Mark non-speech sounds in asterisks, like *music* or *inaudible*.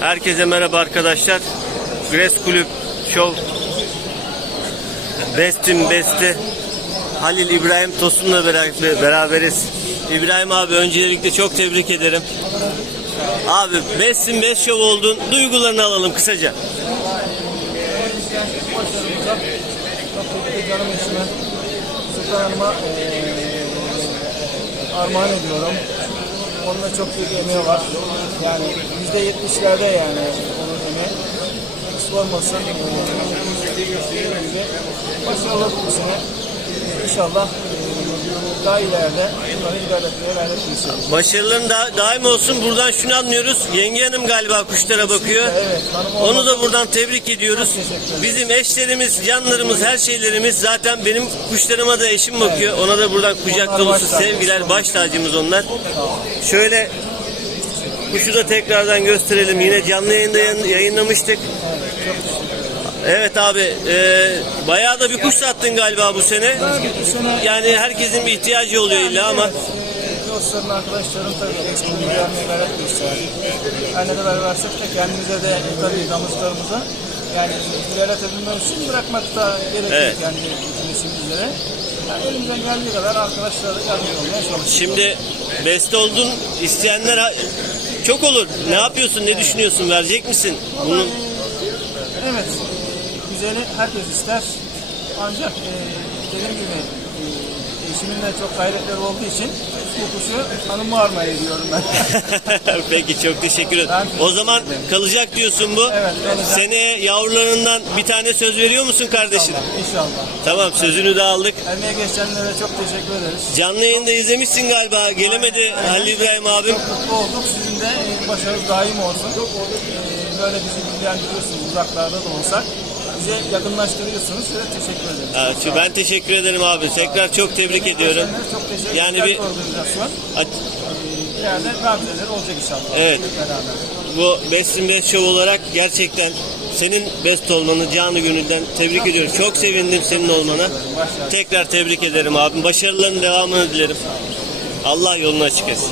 Herkese merhaba arkadaşlar. Gres Kulüp Show Bestim Besti Halil İbrahim Tosun'la beraber, beraberiz. İbrahim abi öncelikle çok tebrik ederim. Abi Bestim Best Show oldun. Duygularını alalım kısaca. canım Sultan armağan ediyorum. Onun da çok büyük emeği var. Yani yüzde yetmişlerde yani onun emeği. Eee, gibi başarılı bu sene. İnşallah eee, daha ileride bunları ilerletmeye gayret gösteriyoruz. Başarıların da, daim olsun. Buradan şunu anlıyoruz. Yenge hanım galiba kuşlara bakıyor. Evet, hanım Onu da buradan tebrik ediyoruz. Bizim eşlerimiz, canlarımız, her şeylerimiz zaten benim kuşlarıma da eşim bakıyor. Ona da buradan kucak dolusu sevgiler, baş tacımız onlar. Şöyle kuşu da tekrardan gösterelim. Yine canlı yayında yayın- yayınlamıştık. Evet abi, e, bayağı da bir kuş sattın galiba bu sene. Yani herkesin bir ihtiyacı oluyor illa ama Ee, Dostların, arkadaşların tabii eskiyi vermeye gayret gösterdik. Her ne kadar versek de kendimize de tabii damızlarımıza yani ilerlet edilmemiz için bırakmak da gerekiyor Evet. kendi nesilcilere. Yani elimizden geldiği kadar arkadaşlara da yardımcı olmaya çalışıyoruz. şimdi beste oldun isteyenler çok olur. Ne yapıyorsun, ne düşünüyorsun, verecek misin? Bunun Evet, e, güzeli herkes ister. Ancak e, dediğim gibi e, eşimin de çok gayretleri olduğu için bu kuşu hanıma armağan ediyorum ben. *laughs* Peki çok teşekkür ederim. Ben- O zaman kalacak diyorsun bu. Evet, kalacak. Seneye yavrularından bir tane söz veriyor musun kardeşim? İnşallah. Tamam sözünü de aldık. Emeğe geçenlere çok teşekkür ederiz. Canlı yayında izlemişsin galiba. Gelemedi Halil İbrahim abim. Çok mutlu olduk. Sizin de e, başarınız daim olsun. E, Böyle bizi bilgilendiriyorsunuz uzaklarda da olsak. Bize yakınlaştırıyorsunuz. Size teşekkür ederiz. Evet, ben teşekkür ederim abi. Tekrar çok tebrik ediyorum. Çok teşekkür Yani bir- organizasyon. E, İleride daha güzelleri olacak inşallah. Evet. Hep beraber. Bu Bestin Best Show olarak gerçekten senin best olmanı canı gönülden tebrik ediyorum. Çok sevindim senin olmana. Tekrar tebrik ederim abim. Başarıların devamını dilerim. Allah yolunu açık etsin.